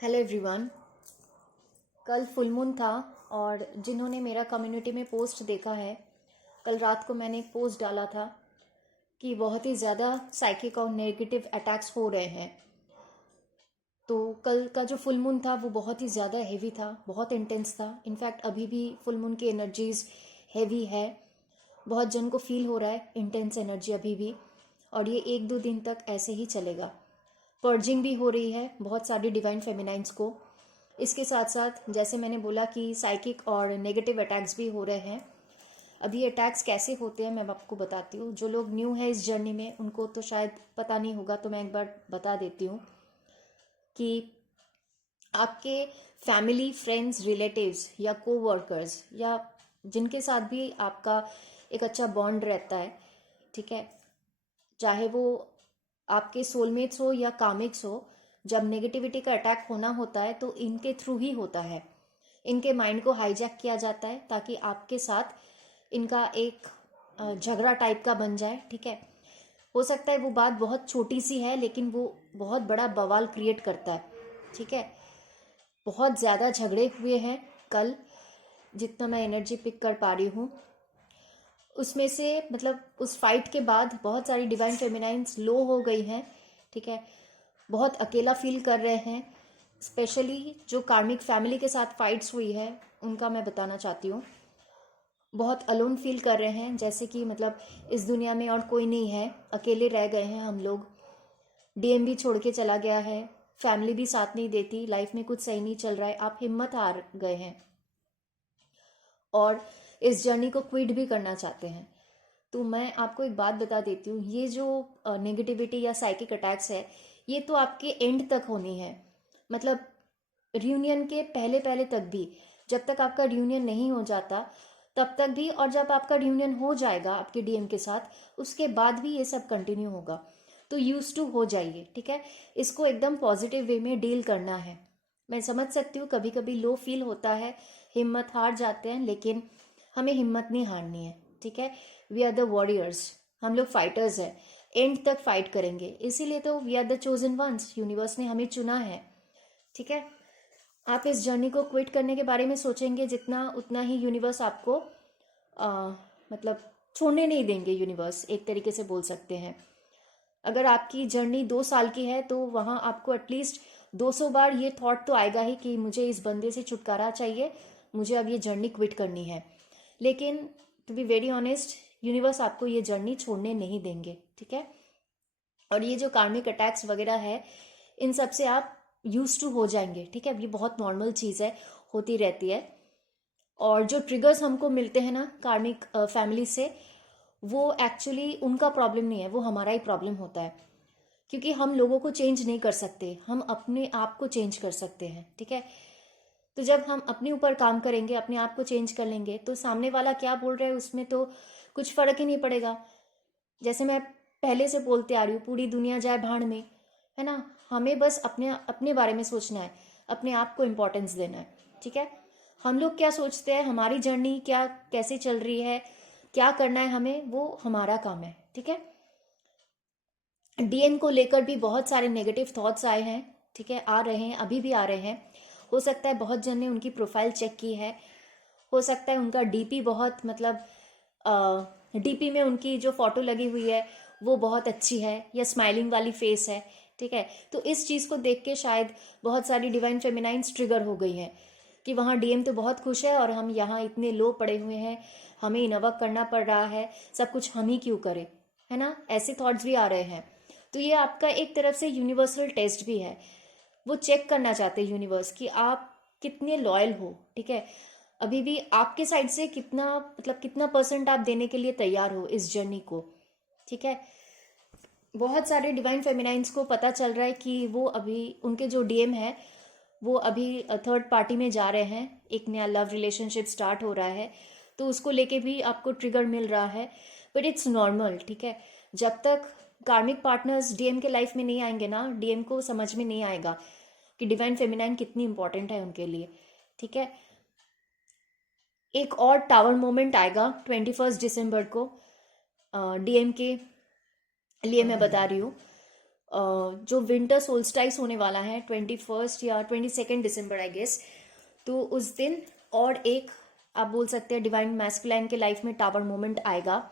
Hello everyone. कल full moon था और जिन्होंने मेरा कम्युनिटी में पोस्ट देखा है, कल रात को मैंने एक पोस्ट डाला था कि बहुत ही ज़्यादा साइकिक और नेगेटिव अटैक्स हो रहे हैं। तो कल का जो फुल मून था वो बहुत ही ज़्यादा हेवी था, बहुत इंटेंस था। इनफैक्ट अभी भी फुल मून की एनर्जीज हेवी है। बहुत जन को फील हो रहा है इंटेंस एनर्जी अभी भी, और ये 1-2 दिन तक ऐसे ही चलेगा। पर्जिंग भी हो रही है बहुत सारी डिवाइन फेमिनाइंस को। इसके साथ साथ जैसे मैंने बोला कि साइकिक और नेगेटिव अटैक्स भी हो रहे हैं। अभी अटैक्स कैसे होते हैं मैं आपको बताती हूँ। जो लोग न्यू है इस जर्नी में उनको तो शायद पता नहीं होगा, तो मैं एक बार बता देती हूँ कि आपके फैमिली, फ्रेंड्स, रिलेटिव्स या कोवर्कर्स या जिनके साथ भी आपका एक अच्छा बॉन्ड रहता है, ठीक है, चाहे वो आपके सोलमेट्स हो या कामिक्स हो, जब नेगेटिविटी का अटैक होना होता है तो इनके थ्रू ही होता है। इनके माइंड को हाईजैक किया जाता है ताकि आपके साथ इनका एक झगड़ा टाइप का बन जाए, ठीक है। हो सकता है वो बात बहुत छोटी सी है लेकिन वो बहुत बड़ा बवाल क्रिएट करता है, ठीक है। बहुत ज़्यादा झगड़े हुए हैं कल, जितना मैं एनर्जी पिक कर पा रही हूँ उसमें से। मतलब उस फाइट के बाद बहुत सारी डिवाइन फेमिनाइंस लो हो गई हैं, ठीक है। बहुत अकेला फील कर रहे हैं। स्पेशली जो कार्मिक फैमिली के साथ फाइट्स हुई है उनका मैं बताना चाहती हूँ। बहुत अलोन फील कर रहे हैं, जैसे कि मतलब इस दुनिया में और कोई नहीं है, अकेले रह गए हैं हम लोग। डीएम भी छोड़ के चला गया है, फैमिली भी साथ नहीं देती, लाइफ में कुछ सही नहीं चल रहा है, आप हिम्मत हार गए हैं और इस जर्नी को क्विट भी करना चाहते हैं। तो मैं आपको एक बात बता देती हूँ, ये जो नेगेटिविटी या साइकिक अटैक्स है ये तो आपके एंड तक होनी है। मतलब रियूनियन के पहले पहले तक भी, जब तक आपका रियूनियन नहीं हो जाता तब तक भी, और जब आपका रियूनियन हो जाएगा आपके डीएम के साथ उसके बाद भी ये सब कंटिन्यू होगा। तो यूज टू हो जाइए, ठीक है। इसको एकदम पॉजिटिव वे में डील करना है। मैं समझ सकती हूँ कभी कभी लो फील होता है, हिम्मत हार जाते हैं, लेकिन हमें हिम्मत नहीं हारनी है, ठीक है। वी आर द वॉरियर्स, हम लोग फाइटर्स हैं, एंड तक फाइट करेंगे। इसीलिए तो we are the chosen ones, universe ने हमें चुना है, ठीक है। आप इस जर्नी को क्विट करने के बारे में सोचेंगे जितना, उतना ही यूनिवर्स आपको मतलब छोड़ने नहीं देंगे। यूनिवर्स एक तरीके से बोल सकते हैं, अगर आपकी जर्नी 2 साल की है तो वहाँ आपको एटलीस्ट 200 बार ये थॉट तो आएगा ही कि मुझे इस बंदे से छुटकारा चाहिए, मुझे अब ये जर्नी क्विट करनी है। लेकिन to be very honest, universe आपको ये जर्नी छोड़ने नहीं देंगे, ठीक है। और ये जो कार्मिक अटैक्स वगैरह है इन सब से आप यूज टू हो जाएंगे, ठीक है। ये बहुत नॉर्मल चीज़ है, होती रहती है। और जो ट्रिगर्स हमको मिलते हैं ना कार्मिक फैमिली से, वो एक्चुअली उनका प्रॉब्लम नहीं है, वो हमारा ही प्रॉब्लम होता है। क्योंकि हम लोगों को चेंज नहीं कर सकते, हम अपने आप को चेंज कर सकते हैं, ठीक है। तो जब हम अपने ऊपर काम करेंगे, अपने आप को चेंज कर लेंगे, तो सामने वाला क्या बोल रहा है उसमें तो कुछ फर्क ही नहीं पड़ेगा। जैसे मैं पहले से बोलते आ रही हूँ, पूरी दुनिया जाए भाड़ में, है ना। हमें बस अपने अपने बारे में सोचना है, अपने आप को इम्पोर्टेंस देना है, ठीक है। हम लोग क्या सोचते हैं, हमारी जर्नी क्या कैसे चल रही है, क्या करना है हमें, वो हमारा काम है, ठीक है। डीएम को लेकर भी बहुत सारे नेगेटिव थॉट्स आए हैं, ठीक है, आ रहे हैं, अभी भी आ रहे हैं। हो सकता है बहुत जन ने उनकी प्रोफाइल चेक की है, हो सकता है उनका डीपी बहुत मतलब डीपी में उनकी जो फोटो लगी हुई है वो बहुत अच्छी है या स्माइलिंग वाली फेस है, ठीक है। तो इस चीज़ को देख के शायद बहुत सारी डिवाइन फेमिनाइंस ट्रिगर हो गई हैं कि वहाँ डीएम तो बहुत खुश है और हम यहाँ इतने लो पड़े हुए हैं, हमें इनवर्क करना पड़ रहा है, सब कुछ हम ही क्यों करें, है ना। ऐसे थॉट्स भी आ रहे हैं। तो ये आपका एक तरफ से यूनिवर्सल टेस्ट भी है। वो चेक करना चाहते हैं यूनिवर्स कि आप कितने लॉयल हो, ठीक है। अभी भी आपके साइड से कितना, मतलब कितना परसेंट आप देने के लिए तैयार हो इस जर्नी को, ठीक है। बहुत सारे डिवाइन फेमिनाइंस को पता चल रहा है कि वो अभी उनके जो डीएम है वो अभी थर्ड पार्टी में जा रहे हैं, एक नया लव रिलेशनशिप स्टार्ट हो रहा है, तो उसको लेके भी आपको ट्रिगर मिल रहा है। बट इट्स नॉर्मल, ठीक है। जब तक कार्मिक पार्टनर्स डीएम के लाइफ में नहीं आएंगे ना, डीएम को समझ में नहीं आएगा कि डिवाइन फेमिनाइन कितनी इंपॉर्टेंट है उनके लिए, ठीक है। एक और टावर मोमेंट आएगा 21 दिसंबर को, डीएम के लिए मैं बता रही हूँ। जो विंटर सोल्स्टाइस होने वाला है 21 या 22 दिसंबर आई गेस, तो उस दिन और एक आप बोल सकते हैं डिवाइन मैस्कुलाइन के लाइफ में टावर मोमेंट आएगा।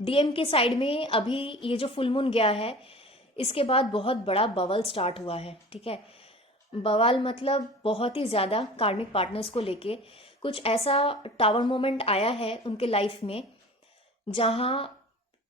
डीएम के साइड में अभी ये जो फुल मून गया है इसके बाद बहुत बड़ा बवाल स्टार्ट हुआ है, ठीक है। बवाल मतलब बहुत ही ज़्यादा कार्मिक पार्टनर्स को लेके कुछ ऐसा टावर मोमेंट आया है उनके लाइफ में जहाँ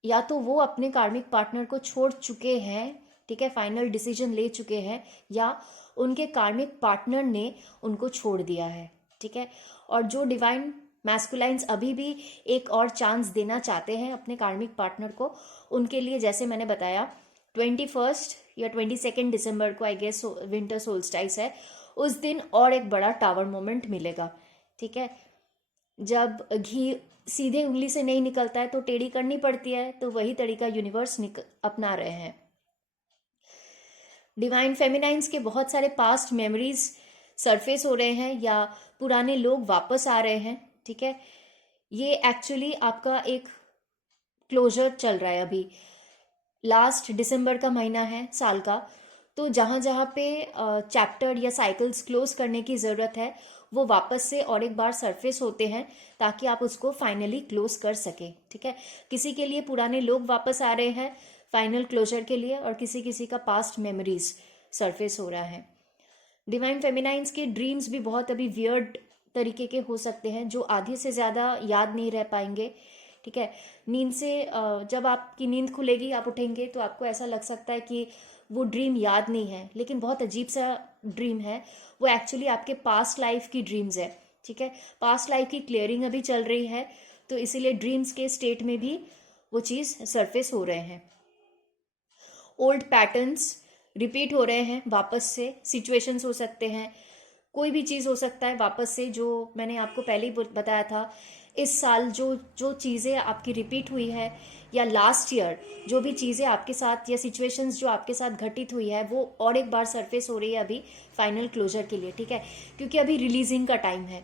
या तो वो अपने कार्मिक पार्टनर को छोड़ चुके हैं, ठीक है, फाइनल डिसीजन ले चुके हैं, या उनके कार्मिक पार्टनर ने उनको छोड़ दिया है, ठीक है। और जो डिवाइन मैस्कुलाइंस अभी भी एक और चांस देना चाहते हैं अपने कार्मिक पार्टनर को, उनके लिए जैसे मैंने बताया 21 या 22 दिसंबर को आई गेस विंटर सोल्स्टाइस है, उस दिन और एक बड़ा टावर मोमेंट मिलेगा, ठीक है। जब घी सीधे उंगली से नहीं निकलता है तो टेढ़ी करनी पड़ती है, तो वही तरीका यूनिवर्स अपना रहे हैं। डिवाइन फेमिनाइंस के बहुत सारे पास्ट मेमोरीज सरफेस हो रहे हैं या पुराने लोग वापस आ रहे हैं, ठीक है। ये एक्चुअली आपका एक क्लोजर चल रहा है अभी, लास्ट दिसंबर का महीना है साल का, तो जहाँ जहाँ पे चैप्टर या साइकिल्स क्लोज करने की ज़रूरत है वो वापस से और एक बार सरफेस होते हैं ताकि आप उसको फाइनली क्लोज कर सके, ठीक है। किसी के लिए पुराने लोग वापस आ रहे हैं फाइनल क्लोजर के लिए, और किसी किसी का पास्ट मेमोरीज सरफेस हो रहा है। डिवाइन फेमिनाइंस के ड्रीम्स भी बहुत अभी वियर्ड तरीके के हो सकते हैं, जो आधे से ज़्यादा याद नहीं रह पाएंगे, ठीक है। नींद से जब आपकी नींद खुलेगी आप उठेंगे तो आपको ऐसा लग सकता है कि वो ड्रीम याद नहीं है, लेकिन बहुत अजीब सा ड्रीम है, वो एक्चुअली आपके पास्ट लाइफ की ड्रीम्स है, ठीक है। पास्ट लाइफ की क्लियरिंग अभी चल रही है, तो इसीलिए ड्रीम्स के स्टेट में भी वो चीज़ सरफेस हो रहे हैं। ओल्ड पैटर्न्स रिपीट हो रहे हैं वापस से, सिचुएशंस हो सकते हैं, कोई भी चीज़ हो सकता है वापस से, जो मैंने आपको पहले ही बताया था। इस साल जो जो चीज़ें आपकी रिपीट हुई है या लास्ट ईयर जो भी चीज़ें आपके साथ या सिचुएशंस जो आपके साथ घटित हुई है वो और एक बार सरफेस हो रही है अभी फाइनल क्लोजर के लिए, ठीक है। क्योंकि अभी रिलीजिंग का टाइम है,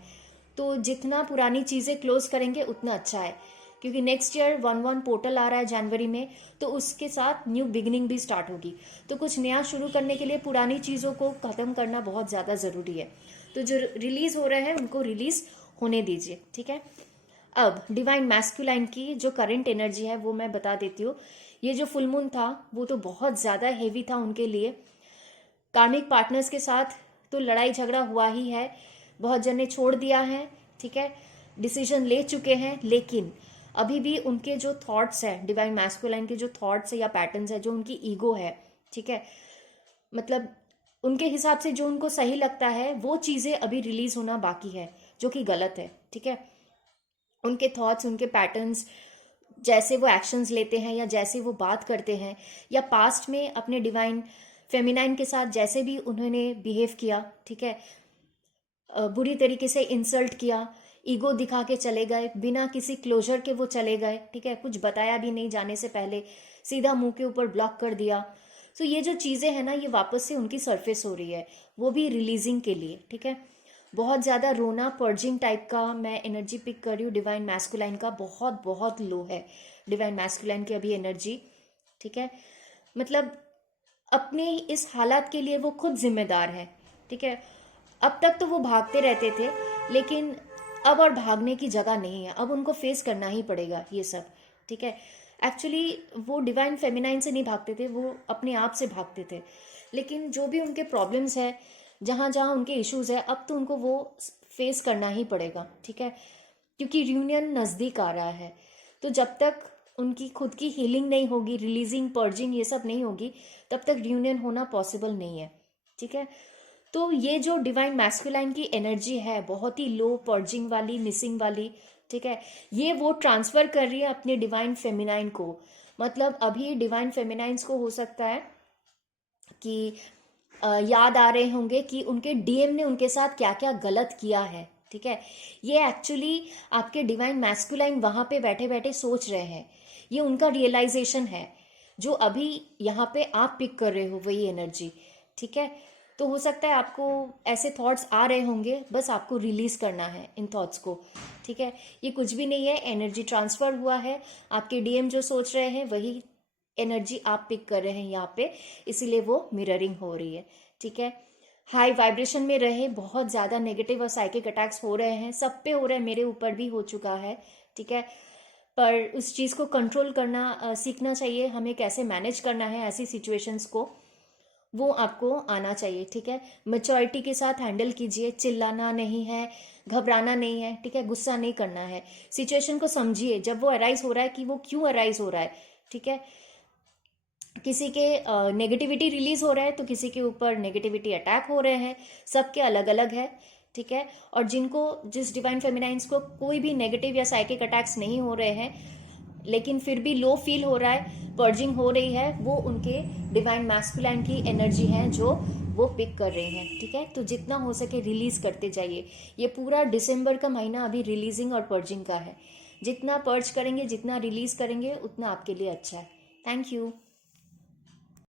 तो जितना पुरानी चीज़ें क्लोज करेंगे उतना अच्छा है, क्योंकि नेक्स्ट ईयर 1/1 पोर्टल आ रहा है जनवरी में, तो उसके साथ न्यू बिगिनिंग भी स्टार्ट होगी। तो कुछ नया शुरू करने के लिए पुरानी चीज़ों को ख़त्म करना बहुत ज़्यादा ज़रूरी है। तो जो रिलीज़ हो रहे हैं उनको रिलीज़ होने दीजिए, ठीक है। अब डिवाइन मैस्कुलाइन की जो करंट एनर्जी है वो मैं बता देती हूँ। ये जो फुल मून था वो तो बहुत ज़्यादा हेवी था उनके लिए। कार्मिक पार्टनर्स के साथ तो लड़ाई झगड़ा हुआ ही है, बहुत जन ने छोड़ दिया है, ठीक है, डिसीजन ले चुके हैं, लेकिन अभी भी उनके जो थॉट्स है, डिवाइन मैस्कुलाइन के जो थॉट्स है या पैटर्न्स है, जो उनकी ईगो है, ठीक है, मतलब उनके हिसाब से जो उनको सही लगता है वो चीज़ें अभी रिलीज होना बाकी है, जो कि गलत है, ठीक है। उनके थॉट्स, उनके पैटर्न्स, जैसे वो एक्शंस लेते हैं या जैसे वो बात करते हैं, या पास्ट में अपने डिवाइन फेमिनाइन के साथ जैसे भी उन्होंने बिहेव किया, ठीक है, बुरी तरीके से इंसल्ट किया, ईगो दिखा के चले गए, बिना किसी क्लोजर के वो चले गए, ठीक है, कुछ बताया भी नहीं जाने से पहले, सीधा मुंह के ऊपर ब्लॉक कर दिया। तो ये जो चीज़ें हैं ना, ये वापस से उनकी सरफेस हो रही है, वो भी रिलीजिंग के लिए, ठीक है। बहुत ज़्यादा रोना, पर्जिंग टाइप का मैं एनर्जी पिक कर रही हूँ डिवाइन मैस्कुलाइन का, बहुत बहुत लो है डिवाइन मैस्कुलाइन की अभी एनर्जी, ठीक है। मतलब अपने इस हालात के लिए वो खुद जिम्मेदार है, ठीक है। अब तक तो वो भागते रहते थे, लेकिन अब और भागने की जगह नहीं है, अब उनको फेस करना ही पड़ेगा ये सब, ठीक है। एक्चुअली वो डिवाइन फेमिनाइन से नहीं भागते थे, वो अपने आप से भागते थे, लेकिन जो भी उनके प्रॉब्लम्स है, जहाँ जहाँ उनके इश्यूज है, अब तो उनको वो फेस करना ही पड़ेगा, ठीक है, क्योंकि रियूनियन नज़दीक आ रहा है। तो जब तक उनकी खुद की हीलिंग नहीं होगी, रिलीजिंग, पर्जिंग ये सब नहीं होगी, तब तक रियूनियन होना पॉसिबल नहीं है, ठीक है। तो ये जो डिवाइन मैस्कुलाइन की एनर्जी है, बहुत ही लो, पर्जिंग वाली, मिसिंग वाली, ठीक है, ये वो ट्रांसफर कर रही है अपने डिवाइन फेमिनाइन को। मतलब अभी डिवाइन फेमिनाइंस को हो सकता है कि याद आ रहे होंगे कि उनके डीएम ने उनके साथ क्या क्या गलत किया है, ठीक है। ये एक्चुअली आपके डिवाइन मैस्कुलाइन वहां पे बैठे बैठे सोच रहे हैं, ये उनका रियलाइजेशन है, जो अभी यहाँ पे आप पिक कर रहे हो वही एनर्जी, ठीक है। तो हो सकता है आपको ऐसे थॉट्स आ रहे होंगे, बस आपको रिलीज करना है इन थॉट्स को, ठीक है। ये कुछ भी नहीं है, एनर्जी ट्रांसफर हुआ है, आपके डीएम जो सोच रहे हैं वही एनर्जी आप पिक कर रहे हैं यहाँ पे, इसीलिए वो मिररिंग हो रही है। ठीक है, हाई वाइब्रेशन में रहे, बहुत ज़्यादा नेगेटिव और साइकिक अटैक्स हो रहे हैं, सब पे हो रहे हैं, मेरे ऊपर भी हो चुका है। ठीक है, पर उस चीज़ को कंट्रोल करना सीखना चाहिए, हमें कैसे मैनेज करना है ऐसी सिचुएशंस को, वो आपको आना चाहिए। ठीक है, मैच्योरिटी के साथ हैंडल कीजिए, चिल्लाना नहीं है, घबराना नहीं है। ठीक है, गुस्सा नहीं करना है, सिचुएशन को समझिए जब वो अराइज हो रहा है कि वो क्यों अराइज हो रहा है। ठीक है, किसी के नेगेटिविटी रिलीज हो रहा है तो किसी के ऊपर नेगेटिविटी अटैक हो रहे हैं, सबके अलग अलग है। ठीक है, और जिस डिवाइन फेमिनाइंस को कोई भी नेगेटिव या साइकिक अटैक्स नहीं हो रहे हैं लेकिन फिर भी लो फील हो रहा है, पर्जिंग हो रही है, वो उनके डिवाइन मैस्कुलाइन की एनर्जी है जो वो पिक कर रहे हैं। ठीक है, तो जितना हो सके रिलीज करते जाइए। ये पूरा दिसंबर का महीना अभी रिलीजिंग और पर्जिंग का है, जितना पर्ज करेंगे, जितना रिलीज करेंगे, उतना आपके लिए अच्छा है। Thank you.